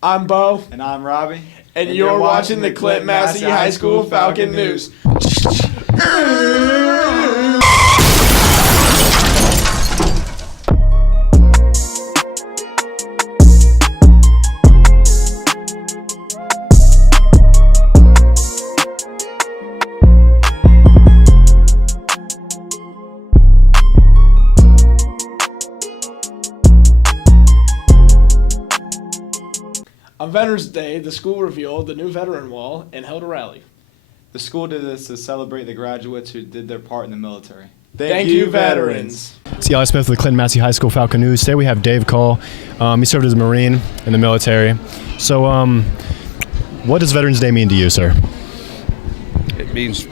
I'm Bo. And I'm Robbie. And you're watching the Clinton Massey High School Falcon News. On Veterans Day, the school revealed the new veteran wall and held a rally. The school did this to celebrate the graduates who did their part in the military. Thank you, veterans. It's Eli Smith with the Clinton Massey High School Falcon News. Today we have Dave Cole. He served as a Marine in the military. So what does Veterans Day mean to you, sir? It means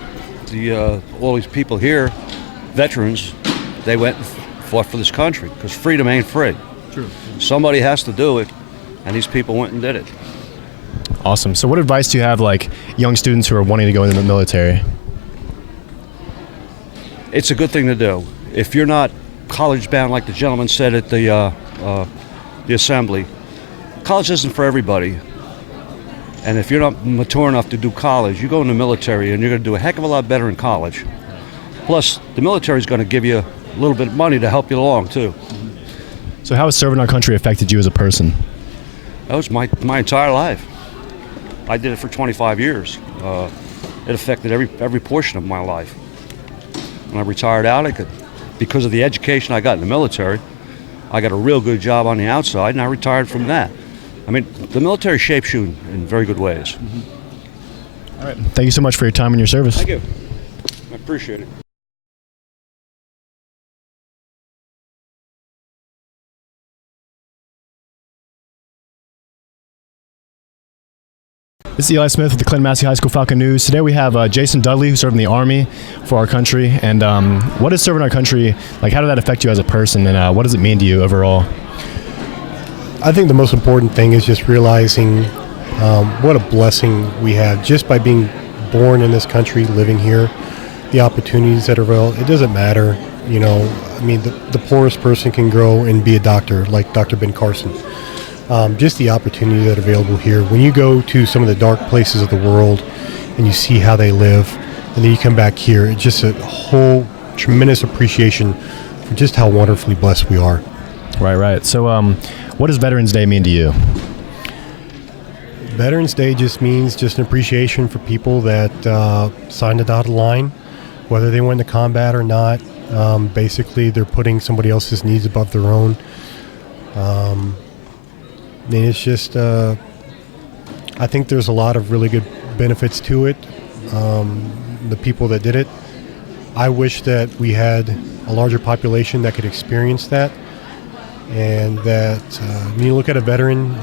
all these people here, veterans, they went and fought for this country because freedom ain't free. True. Somebody has to do it, and these people went and did it. Awesome. So what advice do you have, like, young students who are wanting to go into the military? It's a good thing to do. If you're not college bound, like the gentleman said at the assembly, college isn't for everybody. And if you're not mature enough to do college, you go in the military and you're going to do a heck of a lot better in college. Plus, the military is going to give you a little bit of money to help you along, too. So how has serving our country affected you as a person? That was my entire life. I did it for 25 years. It affected every portion of my life. When I retired out, because of the education I got in the military, I got a real good job on the outside, and I retired from that. I mean, the military shapes you in very good ways. Mm-hmm. All right. Thank you so much for your time and your service. Thank you. I appreciate it. This is Eli Smith with the Clinton Massey High School Falcon News. Today we have Jason Dudley, who served in the Army for our country. And what is serving our country, like, how did that affect you as a person, and what does it mean to you overall? I think the most important thing is just realizing what a blessing we have just by being born in this country, living here, the opportunities that are available. It doesn't matter, you know, I mean, the poorest person can grow and be a doctor, like Dr. Ben Carson. Just the opportunity that are available here. When you go to some of the dark places of the world and you see how they live, and then you come back here, it's just a whole tremendous appreciation for just how wonderfully blessed we are. Right. So what does Veterans Day mean to you? Veterans Day just means just an appreciation for people that signed a dotted line, whether they went into combat or not. Basically, they're putting somebody else's needs above their own. And it's just, I think there's a lot of really good benefits to it, the people that did it. I wish that we had a larger population that could experience that, and that when you look at a veteran,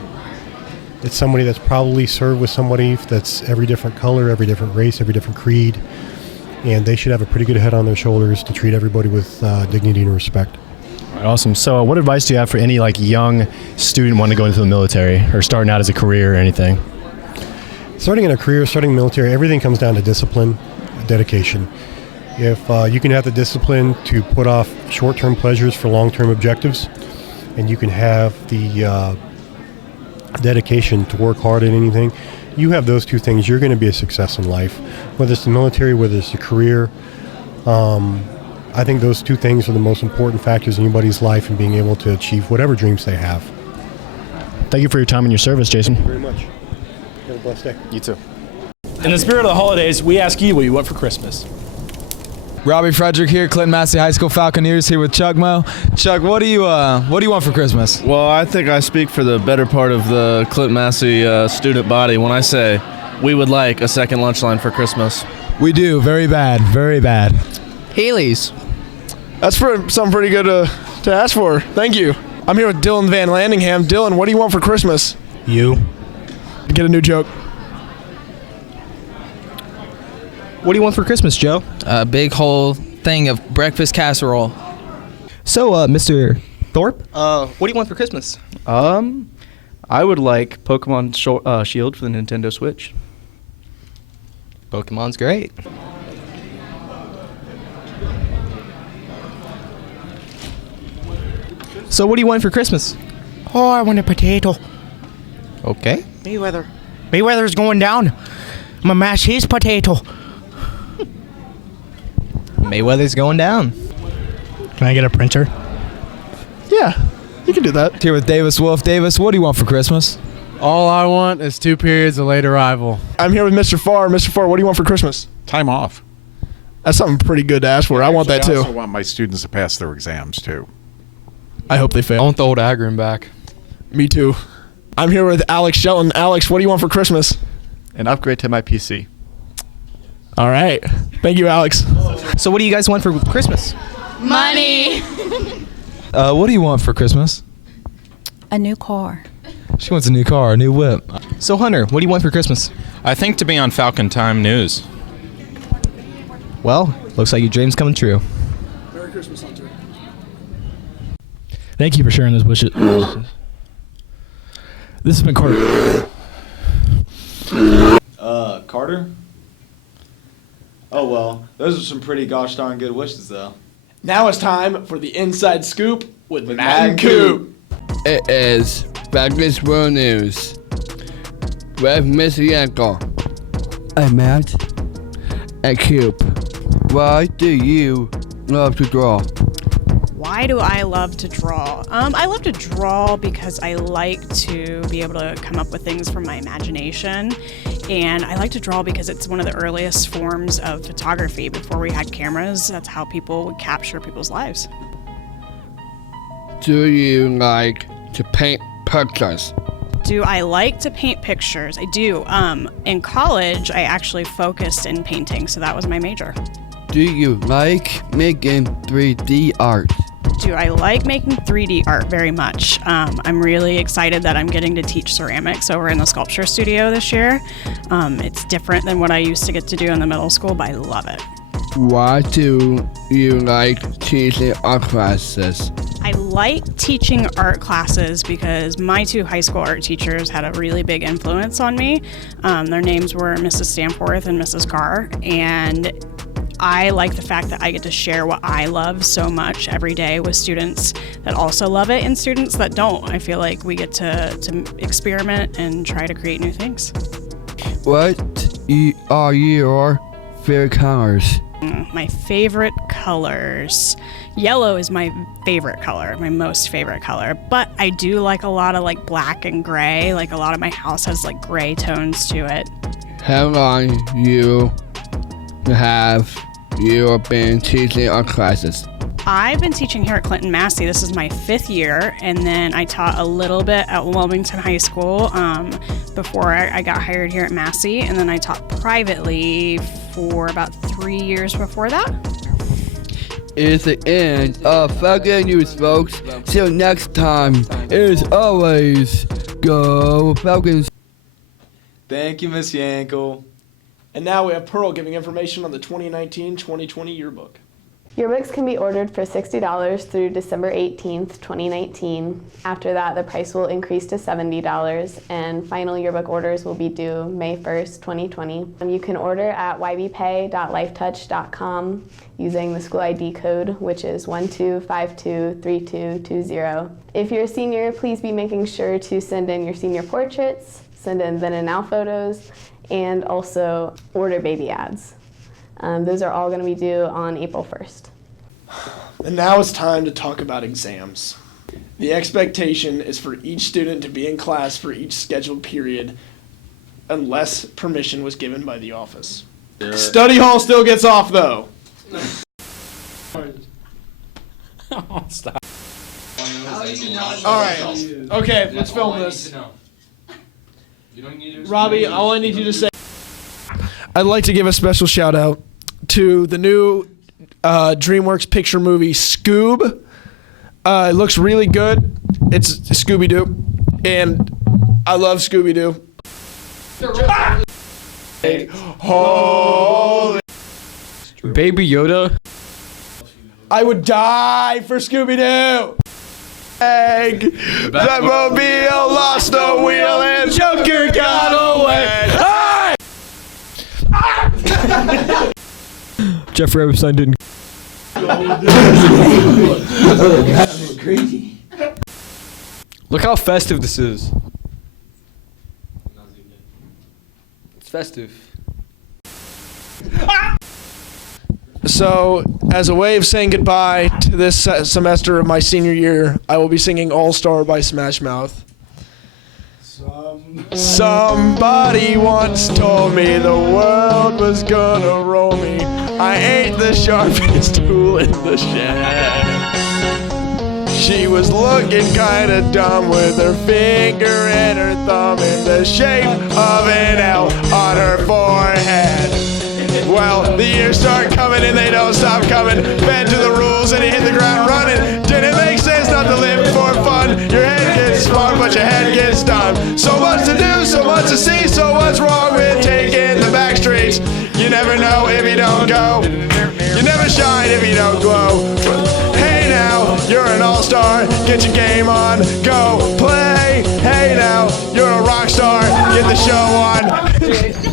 it's somebody that's probably served with somebody that's every different color, every different race, every different creed, and they should have a pretty good head on their shoulders to treat everybody with dignity and respect. Awesome. So what advice do you have for any, like, young student wanting to go into the military or starting out as a career or anything? Starting in a career, starting in the military, everything comes down to discipline, dedication. If you can have the discipline to put off short-term pleasures for long-term objectives, and you can have the dedication to work hard at anything, you have those two things, you're going to be a success in life. Whether it's the military, whether it's a career, I think those two things are the most important factors in anybody's life in being able to achieve whatever dreams they have. Thank you for your time and your service, Jason. Thank you very much. Have a blessed day. You too. In the spirit of the holidays, we ask you what you want for Christmas. Robbie Frederick here, Clinton Massey High School Falconeers, here with Chuck Mo. Chuck, what do you want for Christmas? Well, I think I speak for the better part of the Clinton Massey student body when I say we would like a second lunch line for Christmas. We do, very bad, very bad. Haley's. That's something pretty good to ask for. Thank you. I'm here with Dylan Van Landingham. Dylan, what do you want for Christmas? You. Get a new joke. What do you want for Christmas, Joe? A big whole thing of breakfast casserole. So, Mr. Thorpe, what do you want for Christmas? I would like Pokemon Shield for the Nintendo Switch. Pokemon's great. So what do you want for Christmas? Oh, I want a potato. Okay. Mayweather's going down. I'm gonna mash his potato. Mayweather's going down. Can I get a printer? Yeah, you can do that. Here with Davis Wolf. Davis, what do you want for Christmas? All I want is 2 periods of late arrival. I'm here with Mr. Farr. Mr. Farr, what do you want for Christmas? Time off. That's something pretty good to ask for. I want that I too. also want my students to pass their exams too. I hope they fail. I want the old Agron back. Me too. I'm here with Alex Shelton. Alex, what do you want for Christmas? An upgrade to my PC. All right. Thank you, Alex. So what do you guys want for Christmas? Money. What do you want for Christmas? A new car. She wants a new car, a new whip. So Hunter, what do you want for Christmas? I think to be on Falcon Time News. Well, looks like your dream's coming true. Merry Christmas, Hunter. Thank you for sharing those wishes. This has been Carter. Carter? Oh, well, those are some pretty gosh darn good wishes, though. Now it's time for the Inside Scoop with Matt and Coop. It is Breakfast World News with Miss Yanko. And Matt. And Coop. Why do you love to draw? Why do I love to draw? I love to draw because I like to be able to come up with things from my imagination. And I like to draw because it's one of the earliest forms of photography. Before we had cameras, that's how people would capture people's lives. Do you like to paint pictures? Do I like to paint pictures? I do. In college, I actually focused in painting, so that was my major. Do you like making 3D art? Do I like making 3D art very much? I'm really excited that I'm getting to teach ceramics over in the sculpture studio this year. It's different than what I used to get to do in the middle school, but I love it. Why do you like teaching art classes? I like teaching art classes because my 2 high school art teachers had a really big influence on me. Their names were Mrs. Stanforth and Mrs. Carr, and I like the fact that I get to share what I love so much every day with students that also love it and students that don't. I feel like we get to experiment and try to create new things. What are your favorite colors? My favorite colors. Yellow is my favorite color, my most favorite color. But I do like a lot of like black and gray. Like a lot of my house has like gray tones to it. How long have you been teaching art classes? I've been teaching here at Clinton Massey. This is my 5th year, and then I taught a little bit at Wilmington High School before I got hired here at Massey, and then I taught privately for about 3 years before that. It's the end of Falcon News, folks. Till next time, as always, go Falcons. Thank you, Miss Yankel. And now we have Pearl giving information on the 2019-2020 yearbook. Yearbooks can be ordered for $60 through December 18th, 2019. After that, the price will increase to $70, and final yearbook orders will be due May 1st, 2020. You can order at ybpay.lifetouch.com using the school ID code, which is 12523220. If you're a senior, please be making sure to send in your senior portraits, send in then and now photos, and also order baby ads. Those are all going to be due on April 1st. And now it's time to talk about exams. The expectation is for each student to be in class for each scheduled period unless permission was given by the office. Study hall still gets off though. Stop. Alright, okay, let's film this. Robbie, all I need you to say. I'd like to give a special shout out to the new DreamWorks picture movie Scoob. It looks really good. It's Scooby-Doo, and I love Scooby-Doo. Holy Baby Yoda. I would die for Scooby-Doo. Egg, that mobile lost a wheel and Joker got away. Jeffrey Epstein didn't. Crazy. Look how festive this is. festive. So, as a way of saying goodbye to this semester of my senior year, I will be singing All Star by Smash Mouth. Somebody once told me the world was gonna roll me. I ain't the sharpest tool in the shed. She was looking kinda dumb with her finger and her thumb in the shape of an L on her forehead. Well, the years start coming and they don't stop coming. Bend to the rules and you hit the ground running. Didn't make sense not to live for fun. Your head gets smart, but your head gets dumb. So much to do, so much to see. So what's wrong with taking the back streets? You never know if you don't go. You never shine if you don't glow. Hey now, you're an all-star. Get your game on, go play. Hey now, you're a rock star. Get the show on.